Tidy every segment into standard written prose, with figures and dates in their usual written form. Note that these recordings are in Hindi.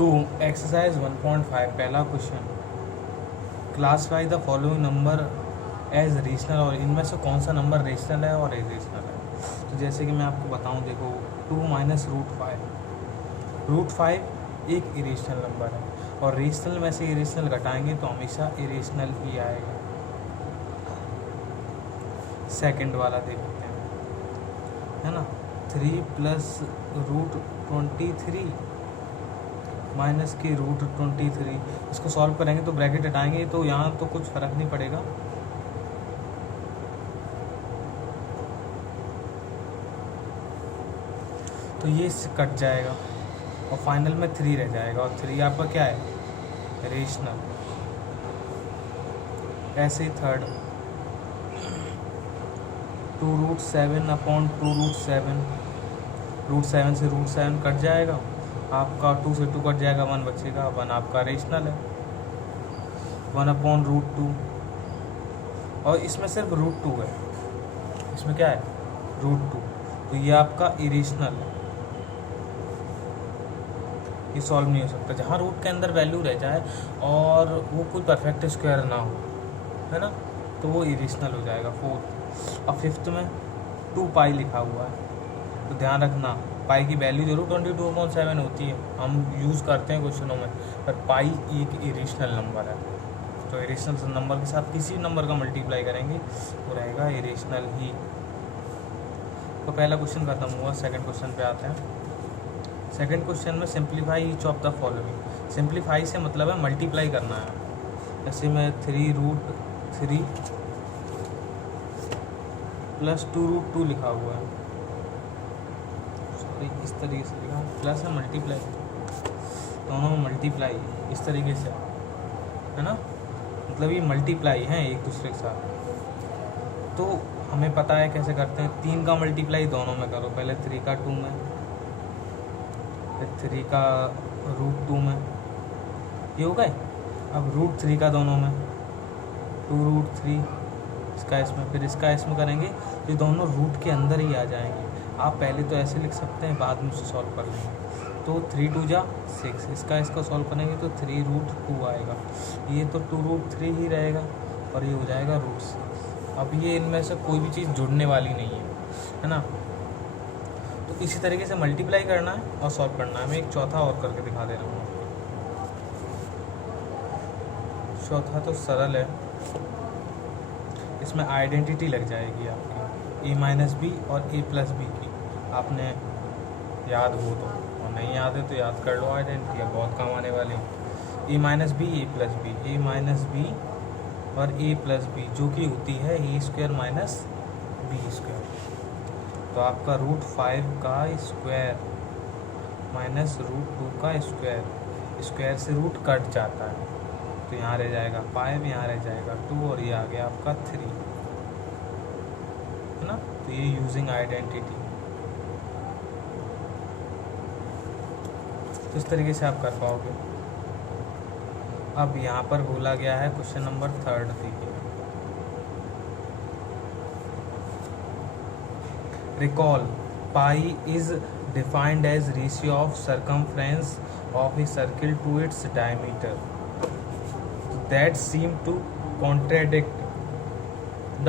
तो एक्सरसाइज 1.5 पहला question, classify the following number as rational, और इनमें से कौन सा नंबर रेशनल है और इरेशनल है। तो जैसे कि मैं आपको बताऊं, देखो 2 माइनस रूट फाइव एक इरेशनल नंबर है, और रेशनल में से इरेशनल घटाएंगे तो हमेशा इरेशनल ही आएगा। सेकंड वाला देखते हैं, है ना, 3 प्लस रूट 23 माइनस की रूट 23, इसको सॉल्व करेंगे तो ब्रैकेट हटाएंगे तो यहाँ तो कुछ फर्क नहीं पड़ेगा, तो ये कट जाएगा और फाइनल में 3 रह जाएगा, और 3 आपका क्या है, रेशनल। ऐसे ही थर्ड, 2√7 अपॉन 2√7, रूट 7 से रूट 7 कट जाएगा, आपका 2 से 2 कट जाएगा, 1 बचेगा, 1 आपका रेशनल है। 1/√2, और इसमें सिर्फ √2 है, इसमें क्या है, √2, तो ये आपका इरेशनल है, ये सॉल्व नहीं हो सकता। जहाँ रूट के अंदर वैल्यू रह जाए और वो कोई परफेक्ट स्क्वायर ना हो, है ना, तो वो इरेशनल हो जाएगा। फोर्थ, और फिफ्थ में 2 पाई लिखा हुआ है, तो ध्यान रखना पाई की वैल्यू जरूर 22/7 होती है, हम यूज़ करते हैं क्वेश्चनों में, पर पाई एक इरेशनल नंबर है, तो इरेशनल नंबर के साथ किसी नंबर का मल्टीप्लाई करेंगे तो रहेगा इरेशनल ही। तो पहला क्वेश्चन खत्म हुआ, सेकंड क्वेश्चन पे आते हैं। सेकंड क्वेश्चन में simplify each of the following. Simplify से मतलब है मल्टीप्लाई करना है। जैसे मैं 3√3 प्लस 2√2 लिखा हुआ है, सॉरी इस तरीके से लिखा, प्लस है मल्टीप्लाई, दोनों में मल्टीप्लाई इस तरीके से, है ना, मतलब ये मल्टीप्लाई हैं एक दूसरे के साथ। तो हमें पता है कैसे करते हैं, 3 का मल्टीप्लाई दोनों में करो, पहले 3 का 2 में, फिर 3 का √2 में, ये हो गए। अब √3 का दोनों में, 2√3 इसका इसमें, फिर इसका इसमें करेंगे तो दोनों रूट के अंदर ही आ जाएंगे। आप पहले तो ऐसे लिख सकते हैं, बाद में उसे सॉल्व कर लेंगे। तो 3 2 जा 6, इसका सॉल्व करेंगे तो 3√2 आएगा, ये तो 2√3 ही रहेगा, और ये हो जाएगा √6। अब ये इनमें से कोई भी चीज़ जुड़ने वाली नहीं है ना। तो इसी तरीके से मल्टीप्लाई करना है और सॉल्व करना है। मैं एक चौथा और करके दिखा दे रहा हूँ आपको। चौथा तो सरल है, इसमें आइडेंटिटी लग जाएगी आपकी a-b और a+b की, आपने याद हो तो, और नहीं याद है तो याद कर लो, आइडेंटिटी बहुत काम आने वाली है। a-b a+b और a+b जो कि होती है a² माइनस b², तो आपका √5 का स्क्वायर माइनस √2 का स्क्वायर, स्क्वायर से रूट कट जाता है, तो यहाँ रह जाएगा 5, यहाँ रह जाएगा 2, और ये आ गया आपका 3, है ना। तो ये यूजिंग आइडेंटिटी, तो इस तरीके से आप कर पाओगे। अब यहाँ पर बोला गया है क्वेश्चन नंबर 3, देखिए, recall pi is defined as ratio of circumference of a circle to its diameter that seem to contradict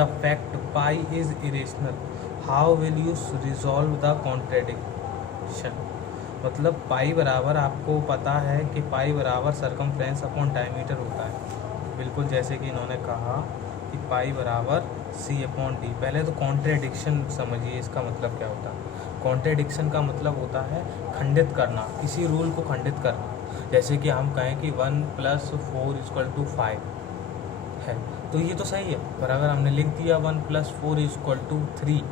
the fact pi is irrational. How will you resolve the contradiction? मतलब पाई बराबर, आपको पता है कि पाई बराबर सर्कमफ्रेंस अपॉन डायमीटर होता है, बिल्कुल जैसे कि इन्होंने कहा कि पाई बराबर c/d। पहले तो कॉन्ट्रेडिक्शन समझिए, इसका मतलब क्या होता है। कॉन्ट्रेडिक्शन का मतलब होता है खंडित करना, किसी रूल को खंडित करना। जैसे कि हम कहें कि 1 + 4 = 5 है, तो ये तो सही है, पर अगर हमने लिख दिया 1 + 4 = 3,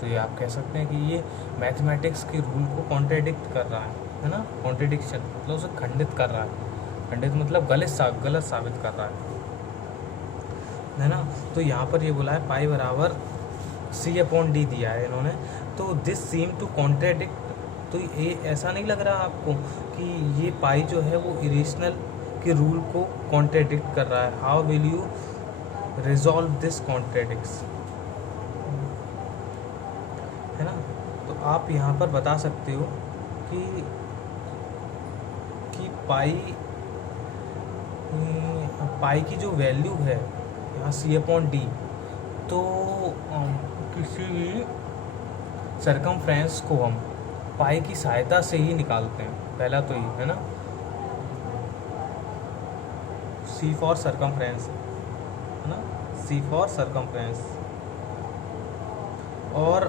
तो ये आप कह सकते हैं कि ये मैथमेटिक्स के रूल को कॉन्ट्रेडिक्ट कर रहा है ना। कॉन्ट्रेडिक्शन मतलब उसे खंडित कर रहा है, खंडित मतलब गलत साबित कर रहा है ना। तो यहाँ पर ये बोला है पाई बराबर c/d दिया है इन्होंने, तो दिस सीम टू कॉन्ट्रेडिक्ट, तो ये ऐसा नहीं लग रहा आपको कि ये पाई जो है वो इरेशनल के रूल को कॉन्ट्रेडिक्ट कर रहा है। How will you resolve this contradicts, है ना। तो आप यहाँ पर बता सकते हो कि कि पाई की जो वैल्यू है यहाँ C/D, तो किसी भी सरकमफ्रेंस को हम पाई की सहायता से ही निकालते हैं। पहला तो ये है ना, C फॉर सरकमफ्रेंस है ना, C फॉर सरकमफ्रेंस। और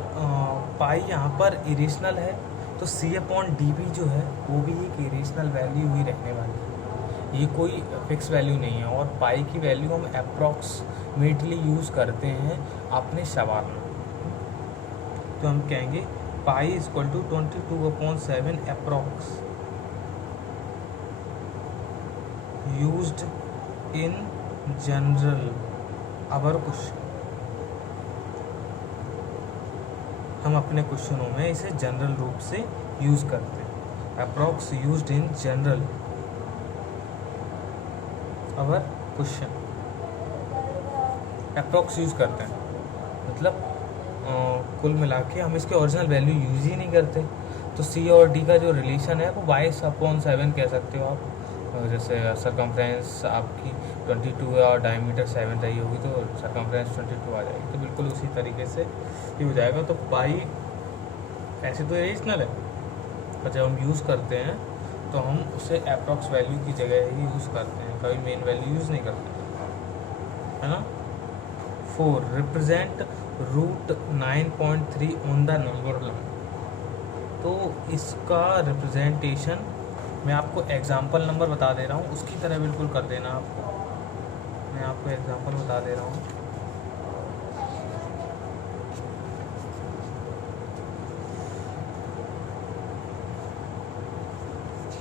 पाई यहाँ पर इरेशनल है, तो C/D भी जो है वो भी एक इरेशनल वैल्यू ही रहने वाली है, ये कोई फिक्स वैल्यू नहीं है। और पाई की वैल्यू हम अप्रॉक्सीमेटली यूज़ करते हैं अपने सवाल में। तो हम कहेंगे pi is equal to 22/7 approx used in general our question. हम अपने क्वेश्चनों में इसे जनरल रूप से यूज़ करते हैं। Approx used in general our question, approx use करते हैं, मतलब कुल मिला के हम इसके ओरिजिनल वैल्यू यूज़ ही नहीं करते। तो C और D का जो रिलेशन है वो 22/7 कह सकते हो आप। जैसे सरकमफ्रेंस आपकी 22 है और डायमीटर 7 रही होगी, तो सरकमफ्रेंस 22 आ जाएगी। तो बिल्कुल उसी तरीके से ये हो जाएगा। तो पाई ऐसे तो इरेशनल है, पर जब हम यूज़ करते हैं तो हम उसे अप्रॉक्स वैल्यू की जगह ही यूज़ करते हैं, कभी मेन वैल्यू यूज़ नहीं करते, है ना। 4 represent root 9.3 on the number line. तो इसका रिप्रेजेंटेशन मैं आपको एग्जाम्पल नंबर बता दे रहा हूँ, उसकी तरह बिल्कुल कर देना आपको। मैं आपको एग्जाम्पल बता दे रहा हूँ।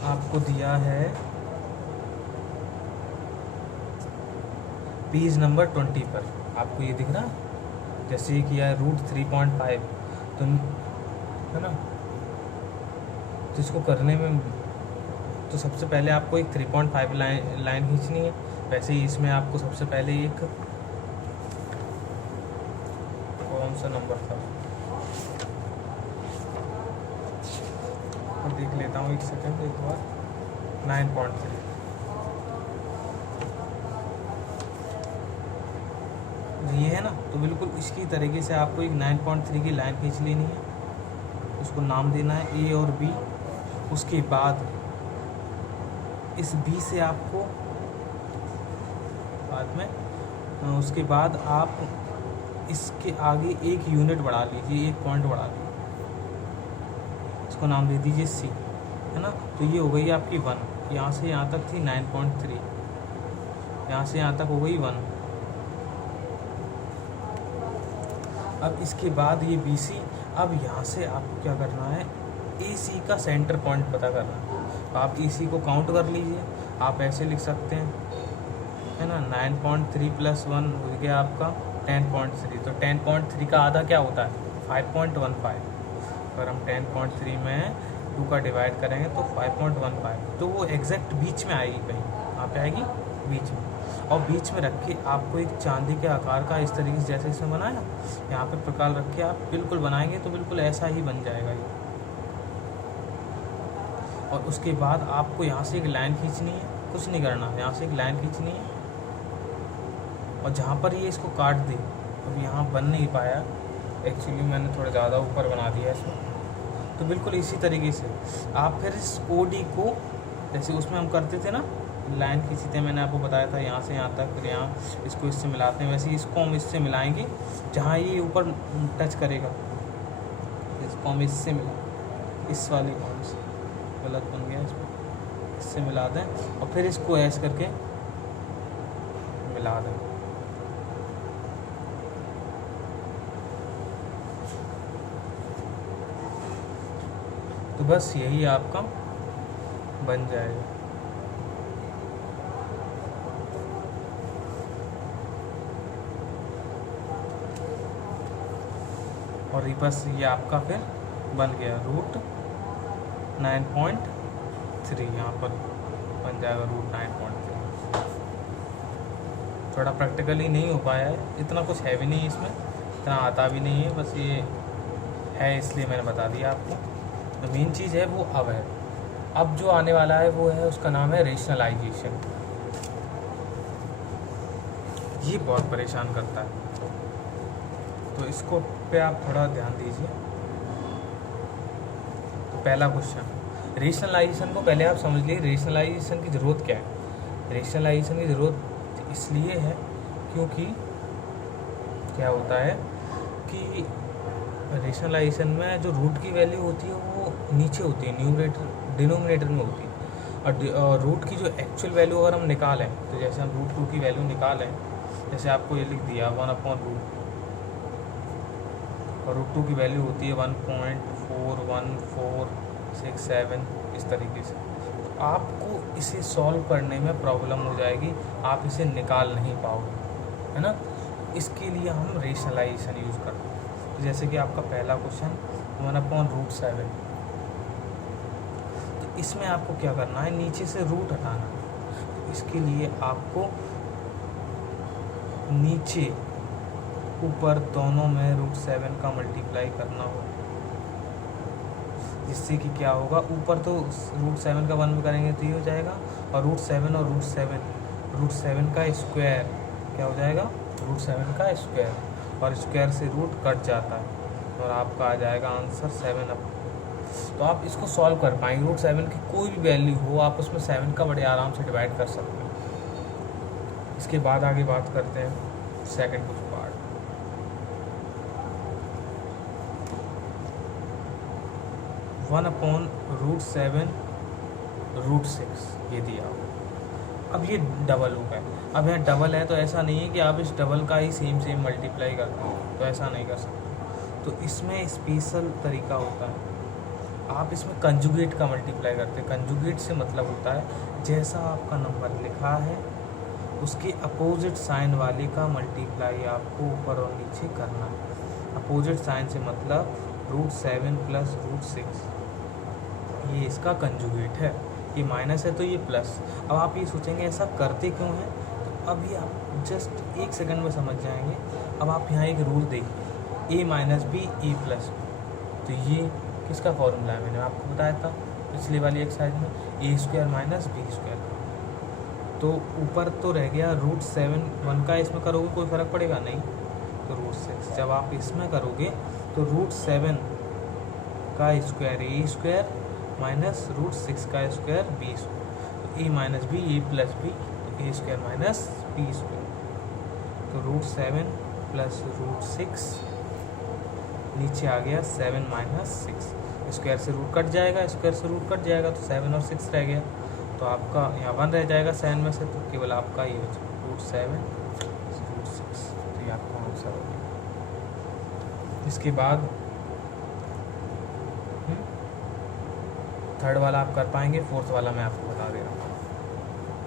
आपको दिया है पेज नंबर 20 पर, आपको ये दिख रहा है, जैसे ये किया है रूट 3.5, तो है ना। तो इसको करने में तो सबसे पहले आपको एक 3.5 लाइन खींचनी है। वैसे ही इसमें आपको सबसे पहले एक कौन सा नंबर था तो देख लेता हूँ, एक सेकंड, एक बार। 9.3 ये है ना। तो बिल्कुल इसकी तरीके से आपको एक 9.3 की लाइन खींच लेनी है, उसको नाम देना है A और B। उसके बाद इस B से आपको बाद में उसके बाद आप इसके आगे एक यूनिट बढ़ा लीजिए, एक पॉइंट बढ़ा लीजिए, इसको नाम दे दीजिए C, है ना। तो ये हो गई आपकी 1, यहाँ से यहाँ तक थी 9.3, यहाँ से यहाँ तक हो गई 1। अब इसके बाद ये BC, अब यहाँ से आपको क्या करना है, AC का सेंटर पॉइंट पता करना है। तो आप AC को काउंट कर लीजिए, आप ऐसे लिख सकते हैं, है ना। 9.3 + 1 हो गया आपका 10.3। तो 10.3 का आधा क्या होता है, 5.15। अगर हम 10.3 में 2 का डिवाइड करेंगे तो 5.15, तो वो एग्जैक्ट बीच में आएगी, कहीं यहाँ पे आएगी बीच में। और बीच में रख के आपको एक चांदी के आकार का इस तरीके से, जैसे इसमें बनाया यहाँ पे प्रकार रख के आप बिल्कुल बनाएंगे तो बिल्कुल ऐसा ही बन जाएगा ये। और उसके बाद आपको यहाँ से एक लाइन खींचनी है, कुछ नहीं करना, यहाँ से एक लाइन खींचनी है और जहाँ पर ये इसको काट दे। अब यहाँ बन नहीं पाया, एक्चुअली मैंने थोड़ा ज़्यादा ऊपर बना दिया इसमें। तो बिल्कुल इसी तरीके से आप फिर इस OD को, जैसे उसमें हम करते थे ना, लाइन खींचते थे, मैंने आपको बताया था यहाँ से यहाँ तक, फिर यहाँ इसको इससे मिलाते हैं, वैसे इसको हम इससे मिलाएंगे जहाँ ये ऊपर टच करेगा, इसको हम इससे मिला, इस वाले पॉइंट से, गलत बन गया, इससे मिला दें और फिर इसको ऐसे करके मिला दें। तो बस यही आपका बन जाएगा। और ये बस ये आपका फिर बन गया रूट 9.3, यहाँ पर बन जाएगा रूट 9.3। थोड़ा प्रैक्टिकली नहीं हो पाया है, इतना कुछ है भी नहीं इसमें, इतना आता भी नहीं है, बस ये है इसलिए मैंने बता दिया आपको। तो मेन चीज़ है वो अब है, अब जो आने वाला है वो है, उसका नाम है रेशनलाइजेशन। ये बहुत परेशान करता है, तो इसको पे आप थोड़ा ध्यान दीजिए। तो पहला क्वेश्चन, रेशनलाइजेशन को पहले आप समझ लीजिए, रेशनलाइजेशन की ज़रूरत क्या है। रेशनलाइजेशन की ज़रूरत इसलिए है क्योंकि क्या होता है कि रेशनलाइजेशन में जो रूट की वैल्यू होती है वो नीचे होती है, न्यूमरेटर डिनोमिनेटर में होती है, और रूट की जो एक्चुअल वैल्यू अगर हम निकालें, तो जैसे हम रूट 2 की वैल्यू निकालें, जैसे आपको ये लिख दिया 1/√, और रूट 2 की वैल्यू होती है 1.41467, इस तरीके से। तो आपको इसे सॉल्व करने में प्रॉब्लम हो जाएगी, आप इसे निकाल नहीं पाओगे, है ना। इसके लिए हम रेशनलाइजेशन यूज़ करते हैं। तो जैसे कि आपका पहला क्वेश्चन 1/√7, तो इसमें आपको क्या करना है, नीचे से रूट हटाना है। तो इसके लिए आपको नीचे ऊपर दोनों में √7 का मल्टीप्लाई करना होगा, जिससे कि क्या होगा, ऊपर तो √7 का 1 में करेंगे तो ये हो जाएगा, और √7 और √7 का स्क्वायर क्या हो जाएगा, √7 का स्क्वायर, और स्क्वायर से रूट कट जाता है, और आपका आ जाएगा आंसर 7 अप। तो आप इसको सॉल्व कर पाएंगे, √7 की कोई भी वैल्यू हो आप उसमें 7 का बड़े आराम से डिवाइड कर सकते हैं। इसके बाद आगे बात करते हैं सेकंड कुछ पार्ट। 1/√7√6 ये दिया हो। अब ये डबल हो गया, अब यहाँ डबल है तो ऐसा नहीं है कि आप इस डबल का ही सेम मल्टीप्लाई करते हो, तो ऐसा नहीं कर सकते। तो इसमें स्पेशल तरीका होता है, आप इसमें कंजुगेट का मल्टीप्लाई करते हैं। कंजुगेट से मतलब होता है जैसा आपका नंबर लिखा है उसके अपोजिट साइन वाले का मल्टीप्लाई आपको ऊपर और नीचे करना है। अपोजिट साइन से मतलब √7 + √6, ये इसका कंजुगेट है। ये माइनस है तो ये प्लस। अब आप ये सोचेंगे ऐसा करते क्यों हैं, तो अभी आप जस्ट 1 सेकंड में समझ जाएंगे। अब आप यहाँ एक रूल देखिए, a - b a + b, तो ये किसका फॉर्मूला है, मैंने आपको बताया था पिछली वाली एक्सरसाइज में, a² - b²। तो ऊपर तो रह गया √7, 1 का इसमें करोगे कोई फ़र्क पड़ेगा नहीं, तो √6। जब आप इसमें करोगे तो √7 का स्क्वायर a² - √6 का स्क्वायर b², तो a - b a + b, तो a² - b², तो √7 + √6 नीचे आ गया 7 - 6, स्क्वायर से रूट कट जाएगा, स्क्वायर से रूट कट जाएगा तो 7 और 6 रह गया, तो आपका यहाँ 1 रह जाएगा 7 में से, तो केवल आपका ये बचा √7 √6, तो ये आपका आंसर हो गया। इसके बाद थर्ड वाला आप कर पाएंगे, फोर्थ वाला मैं आपको बता दे रहा हूँ।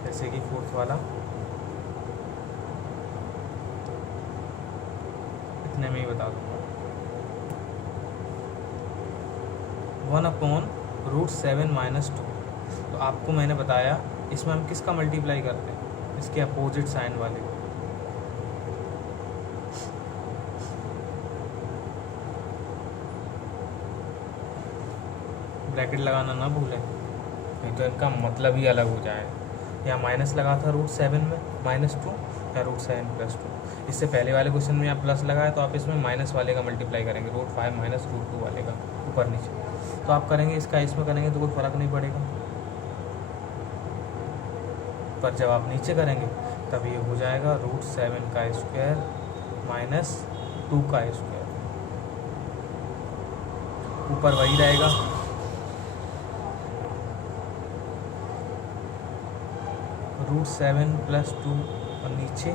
जैसे कि फोर्थ वाला इतने में ही बता दूँगा, 1/√7 - 2। तो आपको मैंने बताया इसमें हम किसका मल्टीप्लाई करते हैं, इसके अपोजिट साइन वाले। ब्रैकेट लगाना ना भूलें, नहीं तो इनका मतलब ही अलग हो जाए। यहाँ माइनस लगा था √7 में -2, या √7 + 2। इससे पहले वाले क्वेश्चन में आप प्लस लगाया, तो आप इसमें माइनस वाले का मल्टीप्लाई करेंगे, √5 - √2 वाले का ऊपर नीचे। तो आप करेंगे इसका इसमें करेंगे तो कोई फ़र्क नहीं पड़ेगा, पर जब आप नीचे करेंगे तब ये हो जाएगा √7 का स्क्वायर - 2 का स्क्वायर, ऊपर वही रहेगा, √7 + 2, और नीचे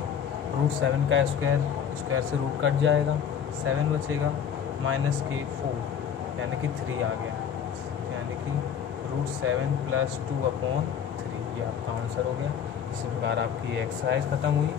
√7 का स्क्वायर, स्क्वायर से रूट कट जाएगा, 7 बचेगा, -4 यानी कि 3 आ गया, यानी कि √7 + 2/3, ये आपका आंसर हो गया। इसी प्रकार आपकी एक्सरसाइज ख़त्म हुई।